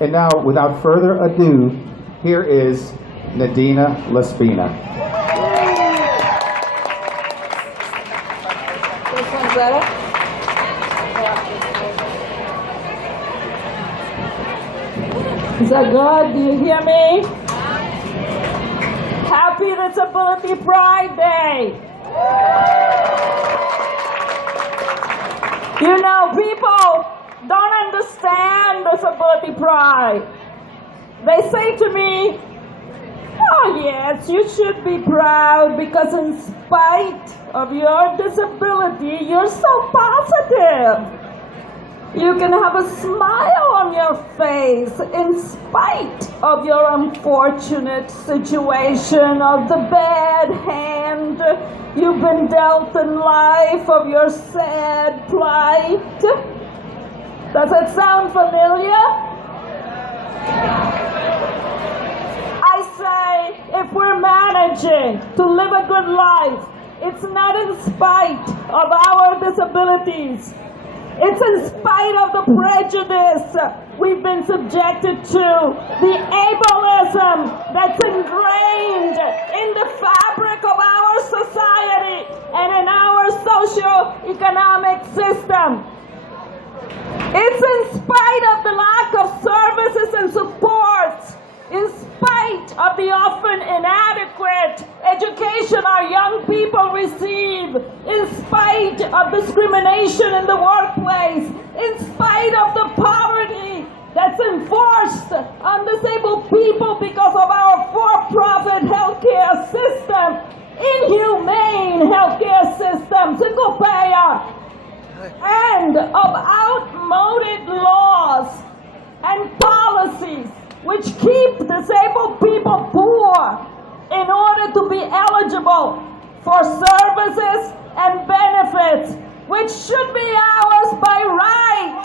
And now, without further ado, here is Nadina LaSpina. This one's better? Is that good? Do you hear me? Happy Disability Pride Day! You know, people don't understand disability pride. They say to me, oh yes, you should be proud because in spite of your disability, you're so positive. You can have a smile on your face in spite of your unfortunate situation, of the bad hand you've been dealt in life, of your sad plight. Does it sound familiar? I say, if we're managing to live a good life, it's not in spite of our disabilities. It's in spite of the prejudice we've been subjected to, the ableism that's ingrained in the fabric of our society and in our socio-economic system. It's in spite of the lack of services and supports, in spite of the often inadequate education our young people receive, in spite of discrimination in the workplace, in spite of the poverty that's enforced on disabled people because of our for-profit healthcare system, inhumane healthcare system, single payer, and of outmoded laws and policies which keep disabled people poor in order to be eligible for services and benefits which should be ours by right.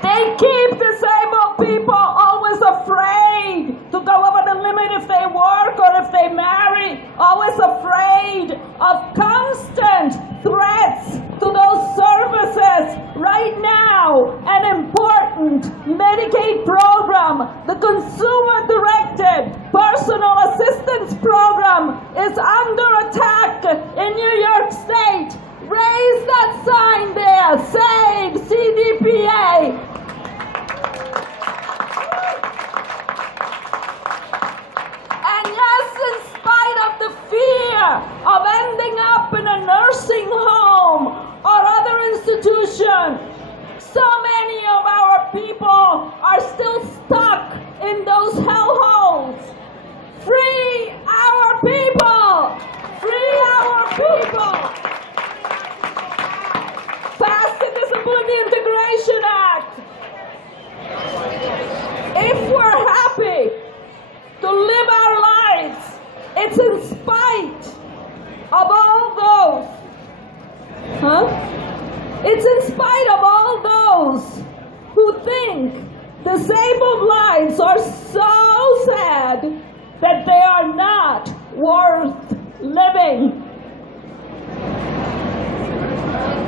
They keep disabled people always afraid to go over the limit if they work or if they marry, always afraid of constant threats to those services. Right now, an important Medicaid program, the consumer-directed personal assistance program, is under attack in New York State. Raise that sign there, Save CDPA. And yes, in spite of the fear of ending up in a nursing home or other institution, so many of our people are still stuck in those hellholes. Free our people! Free our people! Pass the Disability Integration Act. If we're happy to live our lives, it's in spite of all those. It's in spite of all those who think disabled lives are so sad that they are not worth living.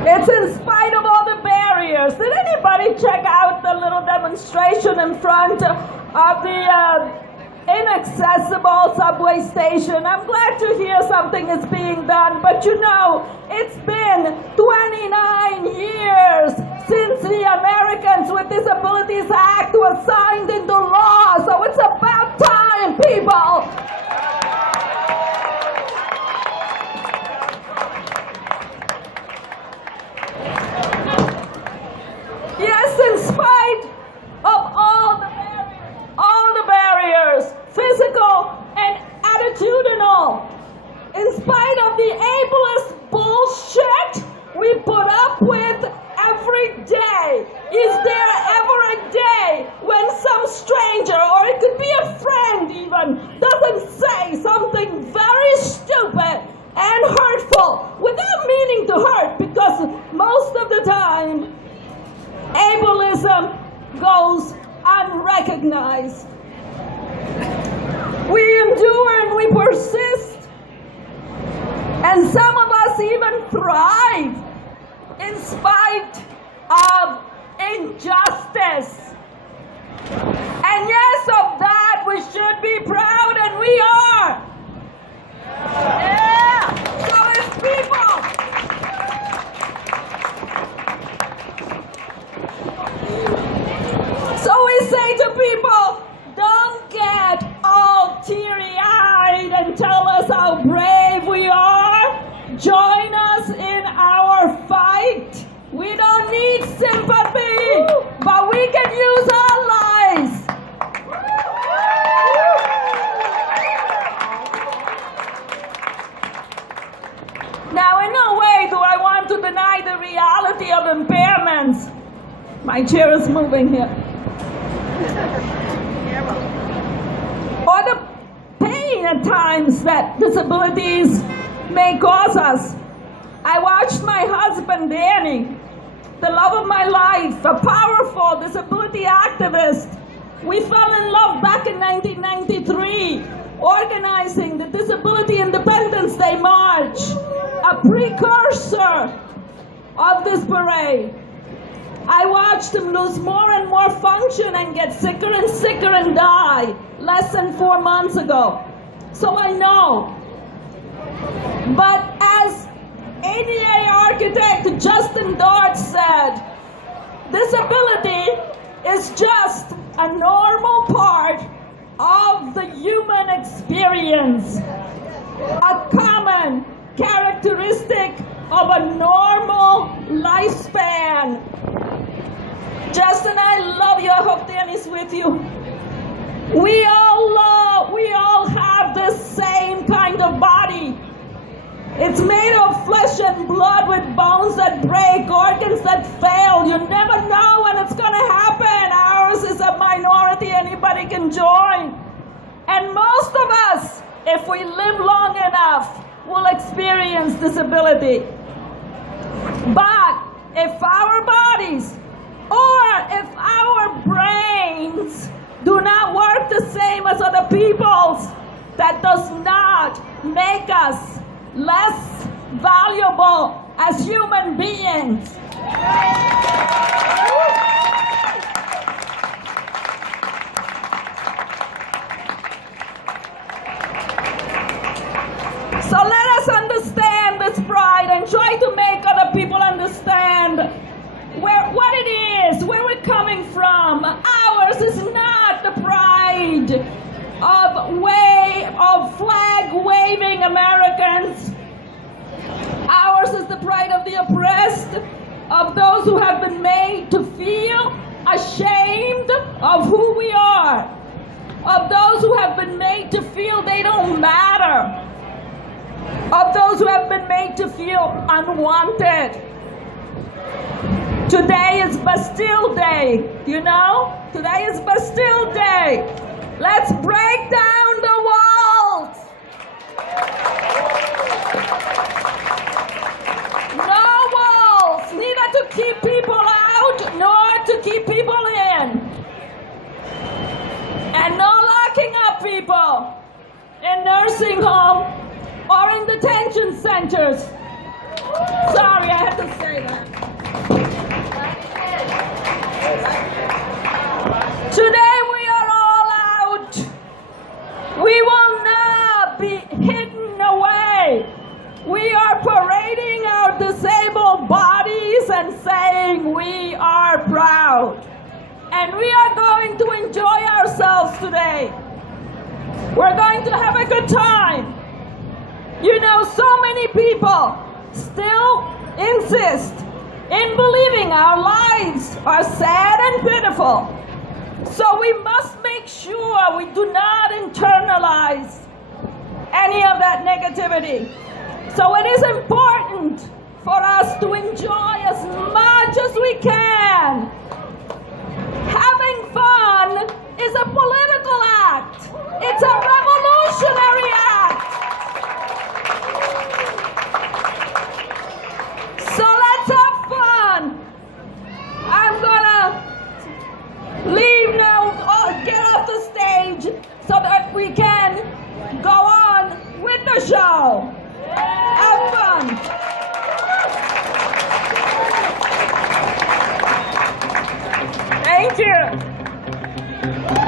It's in spite of all the barriers. Did anybody check out the little demonstration in front of the inaccessible subway station? I'm glad to hear something is being done, but you know, it's been 29 years since the Americans with Disabilities Act was signed into law, so it's about time, people! Yes, in spite of all the barriers, physical and attitudinal, in spite of the ableist bullshit we put up with every day. Is there ever a day when some stranger, or it could be a friend even, doesn't say something very stupid and hurtful without meaning to hurt? Because most of the time, ableism goes unrecognized. We endure and we persist. And some of us even thrive in spite of injustice. And yes, of that we should be proud, and we are. Yeah. So if people we say to people, don't get all teary-eyed and tell us how brave we are. Join us in our fight. We don't need sympathy, but we can use our lives. Now, in no way do I want to deny the reality of impairments. My chair is moving here. Or the pain at times that disabilities may cause us. I watched my husband, Danny, the love of my life, a powerful disability activist. We fell in love back in 1993, organizing the Disability Independence Day March, a precursor of this parade. I watched him lose more and more function and get sicker and sicker and die less than 4 months ago. So I know. But as ADA architect Justin Dart said, disability is just a normal part of the human experience, a common characteristic of a normal lifespan. Justin, I love you. I hope Danny's with you. We all have the same kind of body. It's made of flesh and blood with bones that break, organs that fail. You never know when it's going to happen. Ours is a minority. Anybody can join. And most of us, if we live long enough, will experience disability. But if our bodies or if our brains do not work the same as other people's, that does not make us less valuable as human beings. So let us understand this pride and try to make other people understand what it is, where we're coming from. Ours is not the pride of flag-waving Americans. Ours is the pride of the oppressed, of those who have been made to feel ashamed of who we are, of those who have been made to feel they don't matter, of those who have been made to feel unwanted. Today is Bastille Day, you know? Today is Bastille Day. Let's break down the walls. No walls, neither to keep people out nor to keep people in. And no locking up people in nursing home or in detention centers. Sorry, I had to say that. Today we are all out. We will not be hidden away. We are parading our disabled bodies and saying we are proud. And we are going to enjoy ourselves today. We're going to have a good time. You know, so many people still insist in believing our lives are sad and pitiful. So we must make sure we do not internalize any of that negativity. So it is important for us to enjoy as much as we can. Having fun is a political act. It's a revolutionary act. So let's have fun. I'm gonna leave now, get off the stage so that we can go on with the show. Have fun. Thank you.